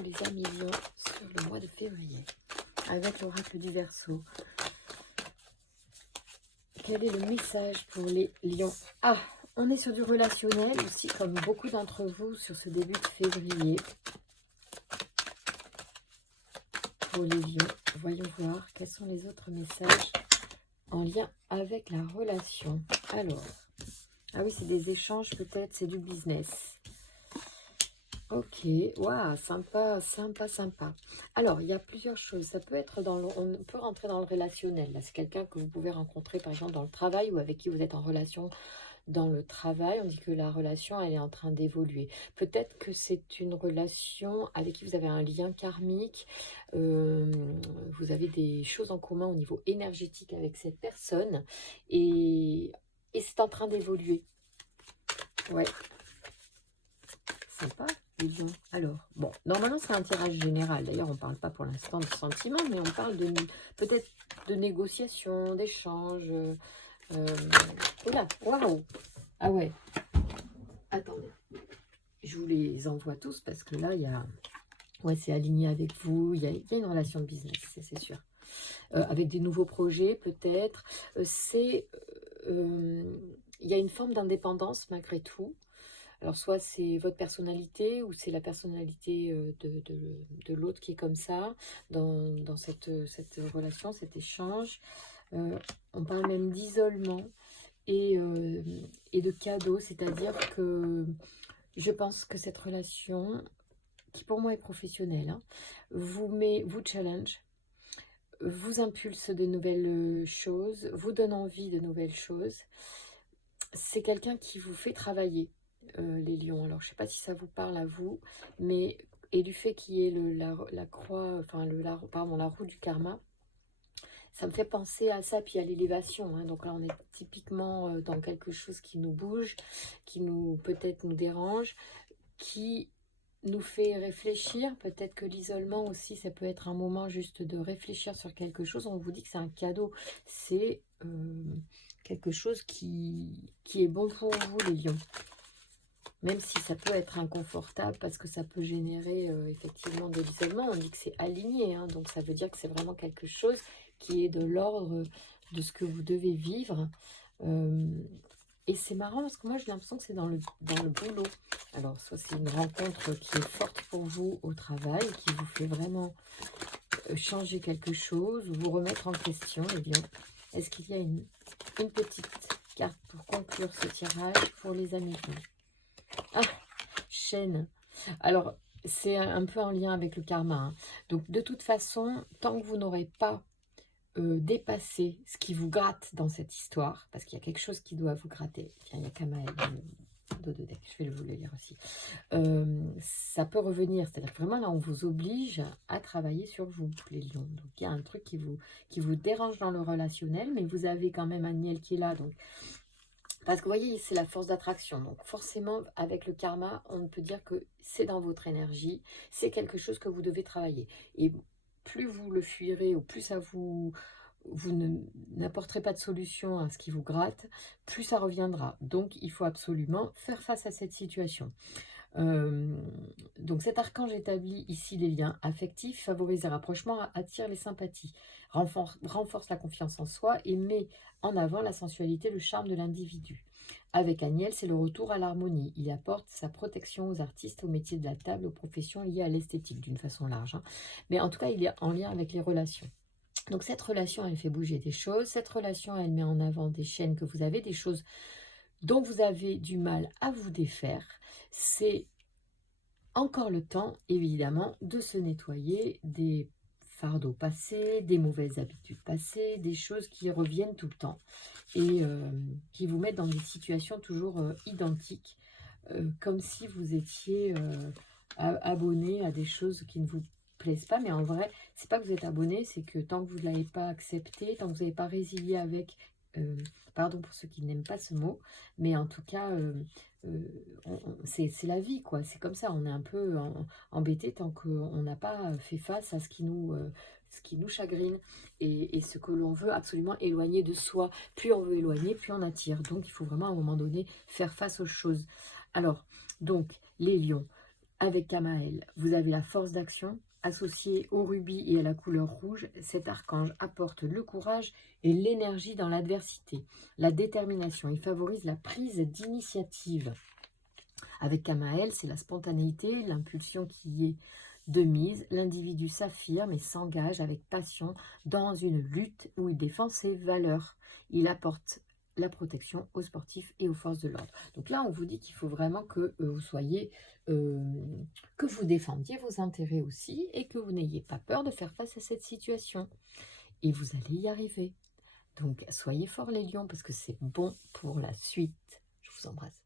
pour les amis lions sur le mois de février avec l'oracle du Verseau. Quel est le message pour les lions? Ah, on est sur du relationnel aussi, comme beaucoup d'entre vous sur ce début de février. Pour les lions, voyons voir quels sont les autres messages en lien avec la relation. Alors, ah oui, c'est des échanges peut-être, c'est du business. Ok, waouh, sympa, sympa, sympa. Alors, il y a plusieurs choses. Ça peut être on peut rentrer dans le relationnel. Là, c'est quelqu'un que vous pouvez rencontrer, par exemple, dans le travail ou avec qui vous êtes en relation dans le travail. On dit que la relation, elle est en train d'évoluer. Peut-être que c'est une relation avec qui vous avez un lien karmique. Vous avez des choses en commun au niveau énergétique avec cette personne. Et c'est en train d'évoluer. Ouais, sympa. Alors, bon, normalement c'est un tirage général. D'ailleurs, on ne parle pas pour l'instant de sentiments, mais on parle de peut-être de négociations, d'échanges. Oula, waouh! Ah ouais. Attendez. Je vous les envoie tous parce que là, il y a... Ouais, c'est aligné avec vous. Il y a une relation de business, c'est sûr. Avec des nouveaux projets, peut-être. Il y a une forme d'indépendance malgré tout. Alors, soit c'est votre personnalité ou c'est la personnalité de l'autre qui est comme ça, dans cette relation, cet échange. On parle même d'isolement et de cadeaux, c'est-à-dire que je pense que cette relation, qui pour moi est professionnelle, hein, vous challenge, vous impulse de nouvelles choses, vous donne envie de nouvelles choses. C'est quelqu'un qui vous fait travailler. Les lions, alors je ne sais pas si ça vous parle à vous, mais et du fait qu'il y ait la croix, enfin la roue du karma, ça me fait penser à ça, puis à l'élévation, hein. Donc là on est typiquement dans quelque chose qui nous bouge, qui peut-être nous dérange, qui nous fait réfléchir. Peut-être que l'isolement aussi, ça peut être un moment juste de réfléchir sur quelque chose. On vous dit que c'est un cadeau, c'est quelque chose qui est bon pour vous les lions. Même si ça peut être inconfortable parce que ça peut générer effectivement de l'isolement, on dit que c'est aligné, hein, donc ça veut dire que c'est vraiment quelque chose qui est de l'ordre de ce que vous devez vivre. Et c'est marrant parce que moi j'ai l'impression que c'est dans le boulot. Alors soit c'est une rencontre qui est forte pour vous au travail, qui vous fait vraiment changer quelque chose, ou vous remettre en question, les lions. Est-ce qu'il y a une petite carte pour conclure ce tirage pour les amis? Ah, chaîne. Alors, c'est un peu en lien avec le karma, hein. Donc, de toute façon, tant que vous n'aurez pas dépassé ce qui vous gratte dans cette histoire, parce qu'il y a quelque chose qui doit vous gratter. Tiens, il y a Kamaël de deck, je vais vous le lire aussi. Ça peut revenir, c'est-à-dire que vraiment là, on vous oblige à travailler sur vous, les lions. Donc, il y a un truc qui vous dérange dans le relationnel, mais vous avez quand même Aniel qui est là, donc... Parce que vous voyez, c'est la force d'attraction. Donc forcément, avec le karma, on peut dire que c'est dans votre énergie. C'est quelque chose que vous devez travailler. Et plus vous le fuirez, ou plus ça vous n'apporterez pas de solution à ce qui vous gratte, plus ça reviendra. Donc il faut absolument faire face à cette situation. Donc cet archange établit ici les liens affectifs, favorise les rapprochements, attire les sympathies, renforce la confiance en soi et met en avant la sensualité, le charme de l'individu. Avec Aniel, c'est le retour à l'harmonie. Il apporte sa protection aux artistes, aux métiers de la table, aux professions liées à l'esthétique d'une façon large, hein. Mais en tout cas, il est en lien avec les relations. Donc cette relation, elle fait bouger des choses. Cette relation, elle met en avant des chaînes que vous avez, des choses dont vous avez du mal à vous défaire. C'est encore le temps, évidemment, de se nettoyer des fardeaux passés, des mauvaises habitudes passées, des choses qui reviennent tout le temps et qui vous mettent dans des situations toujours identiques, comme si vous étiez abonné à des choses qui ne vous plaisent pas. Mais en vrai, c'est pas que vous êtes abonné, c'est que tant que vous ne l'avez pas accepté, tant que vous n'avez pas résilié avec, pardon pour ceux qui n'aiment pas ce mot, mais en tout cas, c'est la vie, quoi. C'est comme ça, on est un peu embêté tant qu'on n'a pas fait face à ce qui nous chagrine et ce que l'on veut absolument éloigner de soi. Plus on veut éloigner, plus on attire. Donc, il faut vraiment à un moment donné faire face aux choses. Alors, donc, les lions, Avec Kamael, vous avez la force d'action. Associé au rubis et à la couleur rouge, cet archange apporte le courage et l'énergie dans l'adversité, la détermination. Il favorise la prise d'initiative. Avec Kamael, c'est la spontanéité, l'impulsion qui est de mise. L'individu s'affirme et s'engage avec passion dans une lutte où il défend ses valeurs. Il apporte la protection aux sportifs et aux forces de l'ordre. Donc là, on vous dit qu'il faut vraiment que vous soyez, que vous défendiez vos intérêts aussi et que vous n'ayez pas peur de faire face à cette situation. Et vous allez y arriver. Donc, soyez forts les lions parce que c'est bon pour la suite. Je vous embrasse.